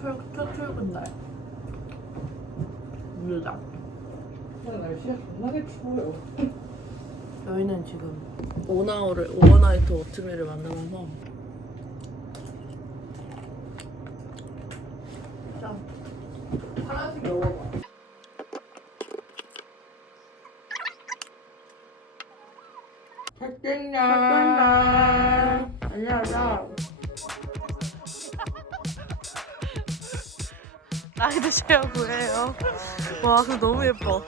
출, 첫 출근 날. 물다. 날씨가 존나게 추워요. 저희는 지금 오나우를 오버나이트 오트밀을 만들어서 자, 하나씩 먹어봐. 잘 라이드 쉐어 구해요. 와, 그거 너무 예뻐.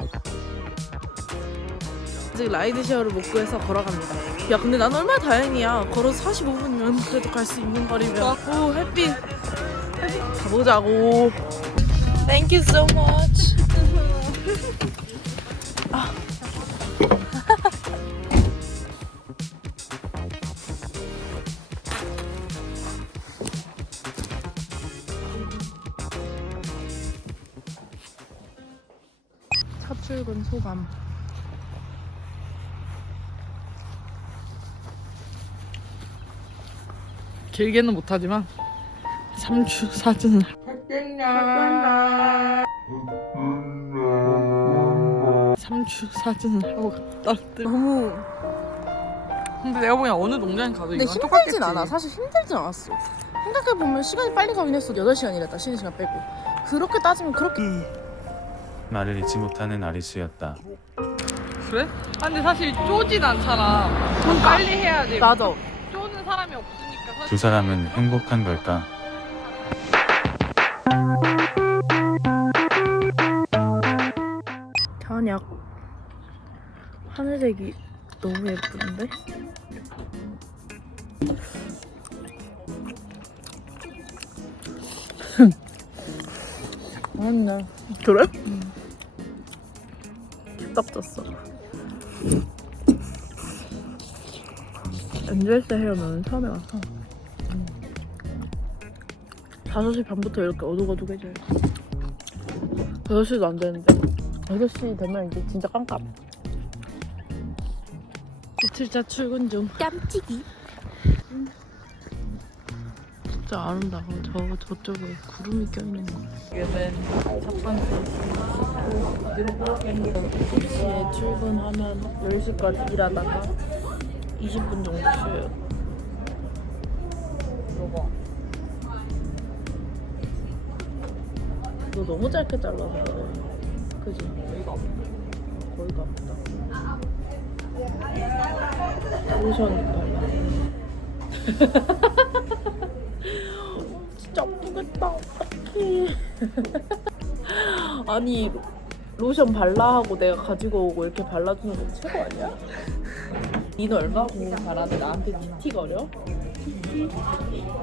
아직 라이드 쉐어를 못 구해서 걸어갑니다. 야, 근데 난 얼마나 다행이야. 걸어서 45분이면 그래도 갈 수 있는 거리면. 오, 햇빛. 햇빛 가보자고. Thank you so much. 아. 출근 소감. 길게는 못하지만 3주 사진을 했겠냐 3주 사진을 하고 갔다 왔더니 너무 근데 내가 보기엔 어느 농장에 가도 근데 이건 힘들진 똑같겠지 않아. 사실 힘들진 않았어. 생각해보면 시간이 빨리 가긴 했어. 8시간이랬다. 쉬는 시간 빼고. 그렇게 따지면 그렇게. 말을 잊지 못하는 아리수였다. 그래? 아, 근데 사실 쪼진 않잖아 좀 빨리 해야 돼 맞아. 쪼는 사람이 없으니까 사실 두 사람은 행복한 걸까? 견약. 하늘색이 너무 예쁜데? 맞네 그래? 딱 졌어. 엔젤스 헤어는 처음에 와서. 5시 반부터 이렇게 어둑어둑해져요. 6시도 안 되는데. 6시 되면 이제 진짜 깜깜. 이틀차 출근 중. 깜찍이 진짜 아름다워 저, 저쪽에 구름이 껴있는 거첫 번째 9시에 출근하면 10시까지 일하다가 20분 정도 쉬어요. 너 너무 짧게 잘라서 그래. 그지? 거의가 거의가 없다. 로션 발라. 진짜 아프겠다. 어떡해. 아니 로션 발라 하고 내가 가지고 오고 이렇게 발라주는 거 최고 아니야? 니는 얼마 공부 잘하는데 나한테 티티거려?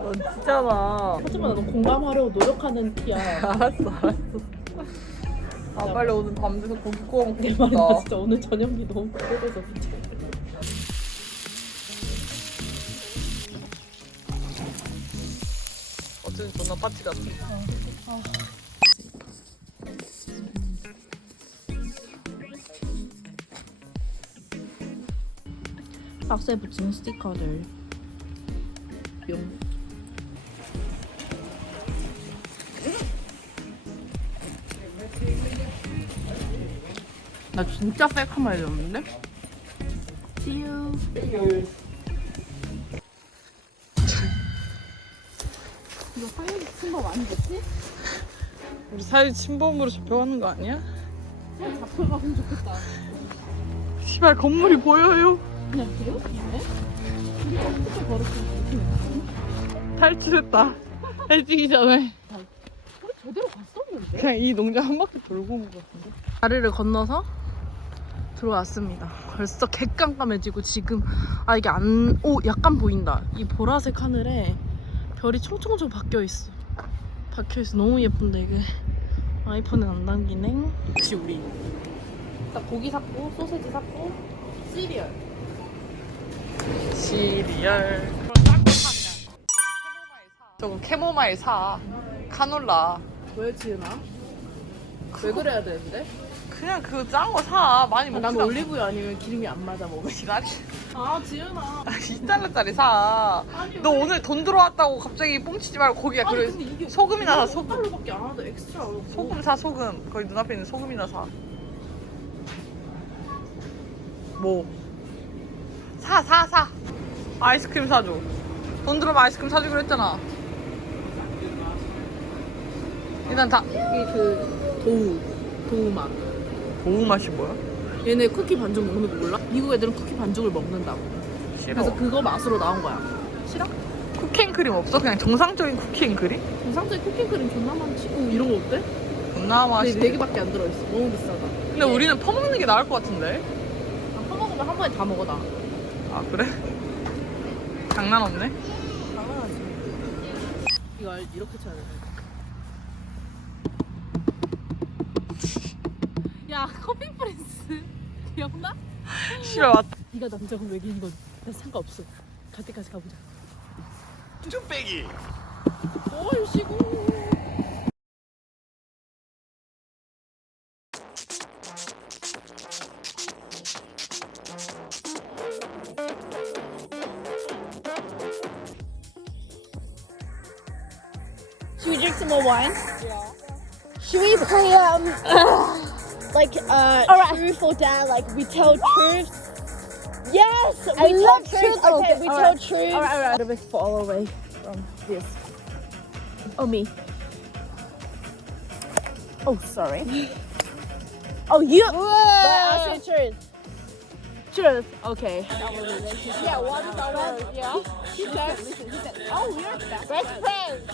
넌 진짜나 하지만 나도 공감하려고 노력하는 티야 알았어 알았어 아 빨리 오늘 밤새서 고기 구워 먹고 내 말이 나 진짜 오늘 저녁이 너무 기대돼서 미쳐 어 쨌든 존나 파티 같아 박스에 붙이는 스티커들. 용. 나 진짜 셀카 많이 줬는데? See you 이거 사유리 친법 아니겠지? 우리 사이 침범으로 잡혀가는 거 아니야? 잡혀가면 좋겠다 시발 건물이 보여요 그냥 그래요? 네? 우리가 어떻게 걸었으면 탈출했다 해지기 전에 우리 제대로 갔었는데? 그냥 이 농장 한 바퀴 돌고 온거 같은데 다리를 건너서 들어왔습니다. 벌써 개깜깜해지고 지금 아 이게 안 오 약간 보인다. 이 보라색 하늘에 별이 총총총 박혀 있어. 박혀 있어 너무 예쁜데 이게 아이폰에 안 담기네. 역시 우리 딱 고기 샀고 소세지 샀고 시리얼. 시리얼 저거 캐모마일 사 카놀라 왜 지은아? 왜 그래야 되는데? 그냥 그짠거 사. 많이 먹지 난. 올리브유 아니면 기름이 안 맞아 먹을 지랄이. 아 지은아 2달러짜리 사. 아니, 너 왜? 오늘 돈 들어왔다고 갑자기 뻥치지 말고 거기야. 아니 그래. 근데 이게 소금이나 사, 소금. 달러밖에 안 하는데 엑스트라 소금 사, 소금. 거기 눈앞에 있는 소금이나 사. 뭐? 사, 사, 사. 아이스크림 사줘. 돈 들어면 아이스크림 사주기로 했잖아. 일단 다. 이게 그 도우 도우 맛 고우 맛이 뭐야? 얘네 쿠키 반죽 먹는 거 몰라? 미국 애들은 쿠키 반죽을 먹는다고 싫어. 그래서 그거 맛으로 나온 거야 싫어? 쿠키앤크림 없어? 그냥 정상적인 쿠키앤크림? 정상적인 쿠키크림 존나 많지 오 이런 거 어때? 존나 근데 맛있어. 네 개밖에 안 들어있어 너무 비싸다 근데 우리는 퍼먹는 게 나을 것 같은데? 아, 퍼먹으면 한 번에 다 먹어 나 아 그래? 장난 없네. 당연하지 이거 알지? 이렇게 쳐야 돼 야, 커피 프린스 기억나? 싫어. 네가 남자고 외계인 건나 상관없어. 갈 때까지 가보자. 쭈빼기 얼씨구. Should we drink some more wine? Yeah. Should we play um like uh truth or dare? Like we tell truth. Yes, we I tell love truth. truth. Okay, Okay, we all tell right. truths. All right, all right. A bit far away from this. Oh me. Oh sorry. oh you. But I say truth. Truth. Okay. Yeah, one dollar. Yeah. He said. Said. Oh, we're best friends.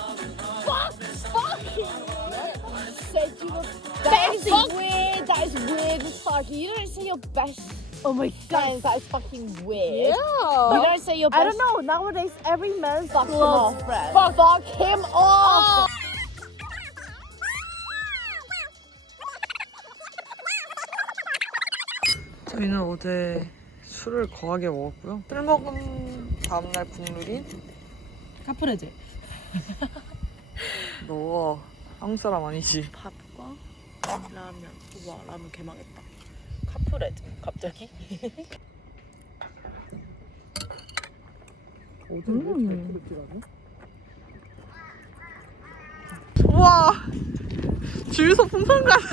Fuck. You don't say your best. Oh my god, that is fucking weird. Yeah. You don't say your best. I don't know. Nowadays, every man's Fuck him close off. friend. Fuck, fuck him off. 저희는 어제 술을 거하게 먹었고요. 술 먹은 다음날 국룰인 카프레제. 너 한국 사람 아니지? 밥과 라면. 우와, 라면 개망했다. 카프레제. 갑자기? 우와 주유소 풍선 가는